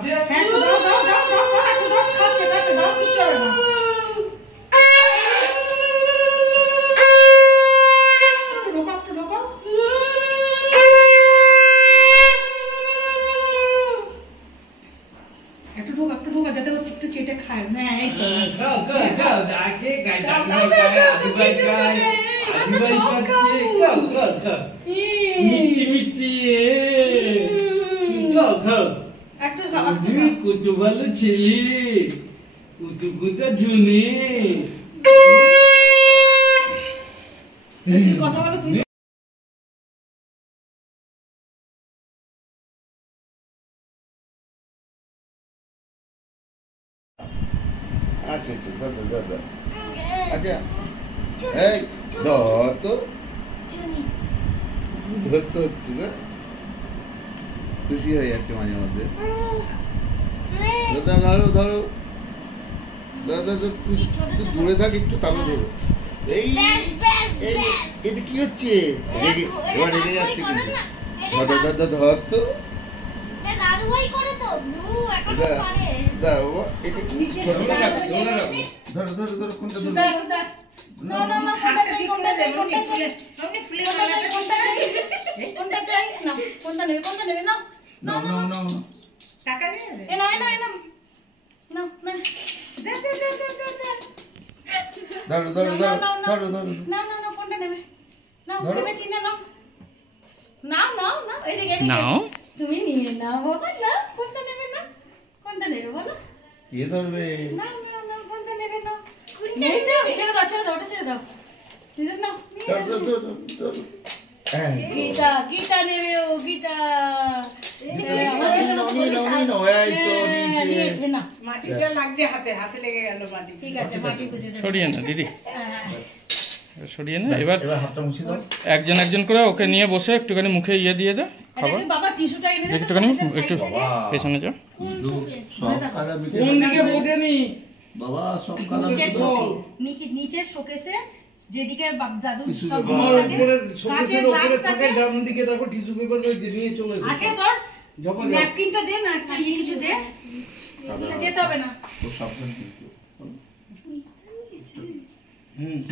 খাচ্ছে। হ্যাঁ দাও দাও দাও দাও একটু দাও, খাচ্ছে খাচ্ছে, দাও কিচ্ছু হবে না। একটু ঢোকাও একটু ঢোকা যাতে ও একটু চেটে খায়। হ্যাঁ এই তো খাও খাও খাও, আগে গায় দাদুভাই গায়, আদিভাই গায়, আদিভাই খাচ্ছে, খাও খাও খাও, মিষ্টি মিষ্টি, খাও খাও। একটু খাও তুমি কত ভালো ছেলে, কত কত ঝুনি। কথা বলো তুমি। আচ্ছা আচ্ছা দাদা দাদা আচ্ছা এই ধরতো ধরতে হচ্ছে না, খুশি হয়ে যাচ্ছে মাঝে মধ্যে। দাদা ধরো ধরো দাদা, তুই দূরে থাক একটু, তাহলে ধরো। এই এটা কি হচ্ছে? এবার রেগে যাচ্ছে কিন্তু। দাদা দাদা ধর তো, দাদুভাই করে তো দাঁড়াও বাবা, এটা কি? ধরো ধরো ধরো, কোনটা ধরো? না না না, কোনটা চাই কোনটা চাই কোনটা চাই না, কোনটা নেবে না নাও নাও নাও টাকা দে এ না না না না না দে দে দে দে দে ধরো ধরো ধরো ধরো না না না, কোনটা নেবে না, ভেবে চিন্তা নাও নাও নাও নাও, এদিকে নাও তুমি নিয়ে নাও বাবা, না কোনটা নেবে না, কোনটা নেবে বলো? এ ধরবে না না না, কোনটা নেবে না, ছেড়ে দাও ওটা ছেড়ে দাও, ছেড়ে নাও। গীতা গীতা নেবে, ও গীতা মাটিটা লাগছে হাতে, হাতে লেগে গেল মাটি। ঠিক আছে, মাটি খুঁজে দেব। সরিয়ে না দিদি, সরিয়ে না। এবার হাতটা মুছে দাও। একজন একজন করে ওকে নিয়ে বসে একটুখানি মুখে ইয়ে দিয়ে দাও খাবার। বাবা টিস্যুটা এনে দে, একটুখানি একটু পেছনে যাও। সব কাদা মিটে কোন দিকে বউটানি বাবা, সব কাদা নিচের শোকেসে যেদিকে দাদু টিস্যু সব আমার থাকে, উপরে শোকেসের উপরে গ্লাস থাকে, থাকে। ডান দিকে দেখো টিস্যু পেপার যে নিয়ে চলে আছে এসেছে। তোর যখন ন্যাপকিনটা দে না, একটা ইয়ে কিছু দে, যেতে হবে না। ও সাবধান কিন্তু।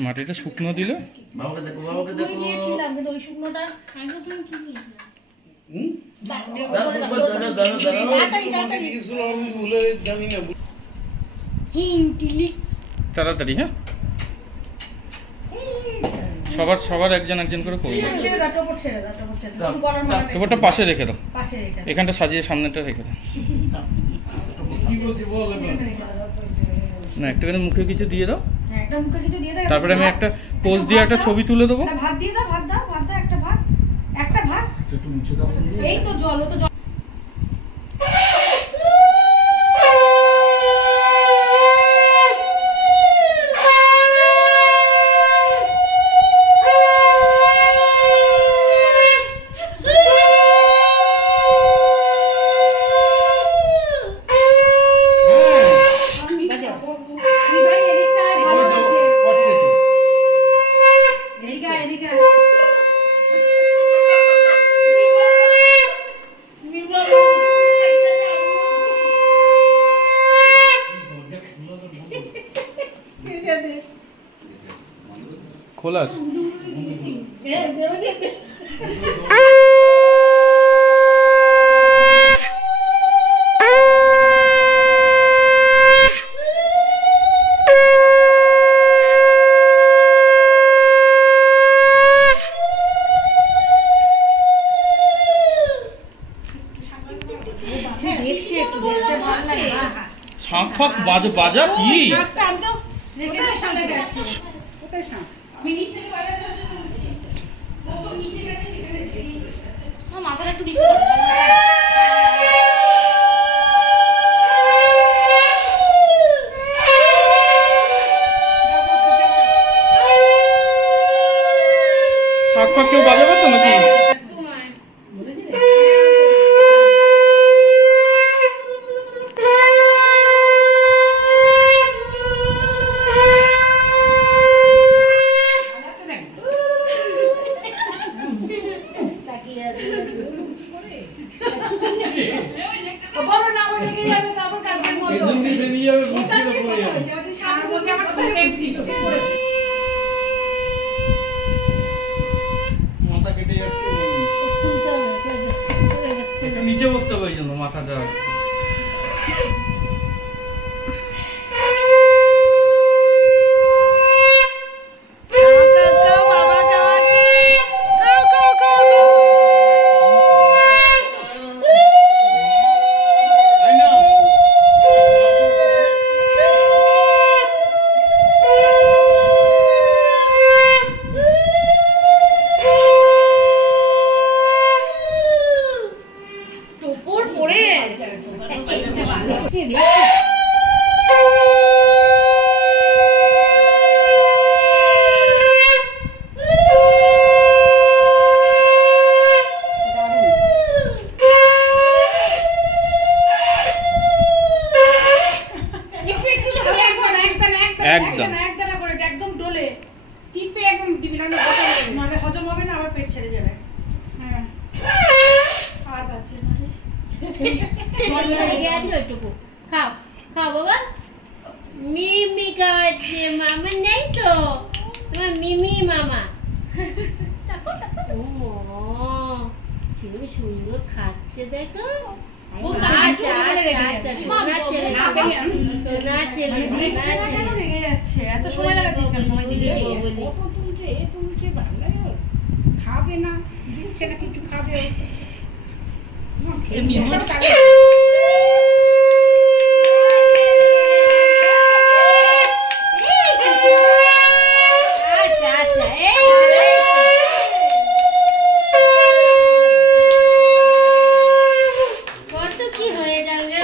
মাটিটা শুকনো দিলে বাবাকে দেখো, বাবাকে আমি দেখো। নিয়েছিলাম কিন্তু ওই শুকনোটা তুমি কি নিয়েছিলে? দাঁড়াও দাঁড়াও দাঁড়াও দাঁড়াও। তাড়াতাড়ি কিছু আমি ভুলে জানি না। হিন্টিলি তাড়াতাড়ি। হ্যাঁ, সবার একজন একজন করে করবো। ছেড়ে দাও, টপর ছেড়ে দাও, টপর ছেড়ে দাও, গরম গরম এবারটা পাশে রেখে দাও, পাশে রেখে দাও। এখানটা সাজিয়ে সামনেটা রেখে দাও। কি বলছি বল এবার। না, একটুখানি মুখে কিছু দিয়ে দাও, হ্যাঁ, একটা মুখে কিছু দিয়ে দাও। তারপরে আমি একটা পোজ দিয়ে একটা ছবি তুলে দেবো। ভাত দিয়ে দাও, ভাত দাও, ভাত দাও, একটা ভাত একটু মুছে দাও। এই তো জল, ও তো জল। খোলা আছে। শাঁখ ফাঁক বাজা কি? মাথাটা একটু নিচু করো। শাঁখ ফাঁক কেউ বাজাবে তো নাকি? বেরিয়ে যাবে তারপর কালকের মতো পেছন দিয়ে বেরিয়ে যাবে, মুশকিলে ওটা পড়ে যাবে। যদি সামনে বলতে আমার ফ্রেন্ডস কিছু করে মাথা কেটে যাচ্ছে। তুলতে হবে একটু নিচে বসতে হবে ওই জন্য মাথা দেওয়া। টোপর পরে একদম। একদম করে একদম ডোলে টিপে একদম দিবি না নাহলে হজম হবে না আবার পেট ছেড়ে যাবে হ্যাঁ আর বাচ্চা না রে লেগে আছে ওইটুকু খাও খাও বাবা মিমি খাওয়াচ্ছে মামা নেই তো তোমার মিমি মামা ও কি সুন্দর খাচ্ছে দেখো আচ্ছা আচ্ছা আচ্ছা সোনা ছেলে সোনা ছেলে সোনা ছেলে রেগে যাচ্ছে এত সময় লাগাচ্ছিস কেন সময় দিলে বলি খাবে না দিচ্ছে না কিছু খাবে এমনি আচ্ছা আচ্ছা কত কি হয়ে যাবে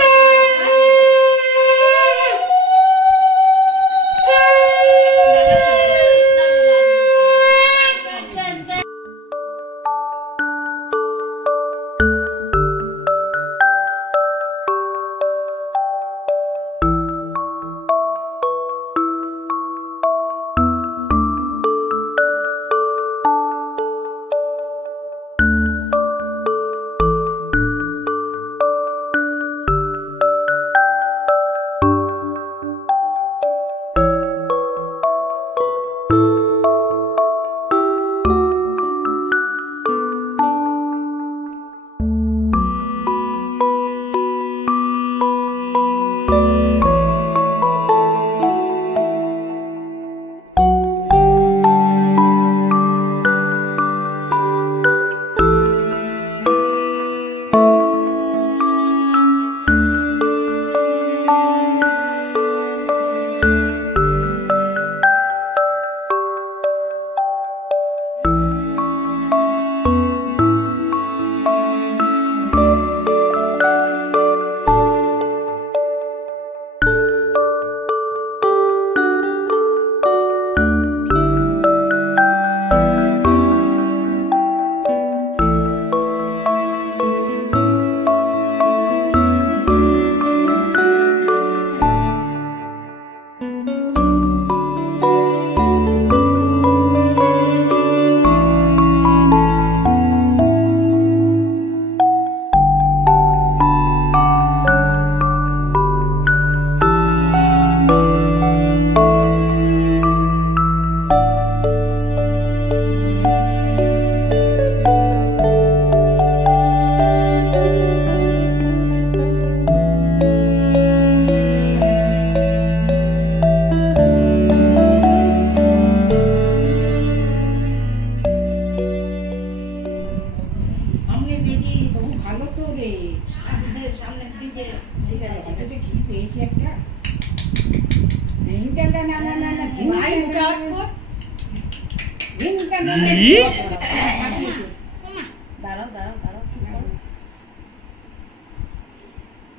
দাঁড়াও দাঁড়াও দাঁড়াও চুপ করো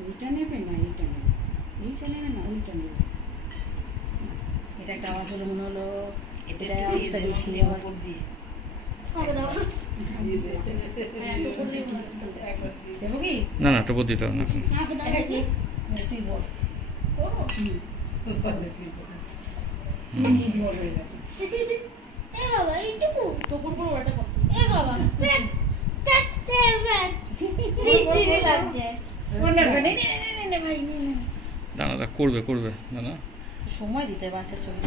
এইটা নেবে না এইটা নেবে এইটা নেবে না ওইটা নেবে এটা একটা আওয়াজ হলো মনে হলো এটা আওয়াজটা বেশি উপর দিয়ে দেবো কি না না টুকু দিতে হবে না তুই বল বল হয়ে গেছে এ বাবা এইটুকু টুকুর করে ওটা কর এ বাবা পেট পেট পেট নিচে লাগছে কোন লাগবে নে ভাই নিয়ে নে। দানা করবে দানা সময় দিতে বাচ্চা চলে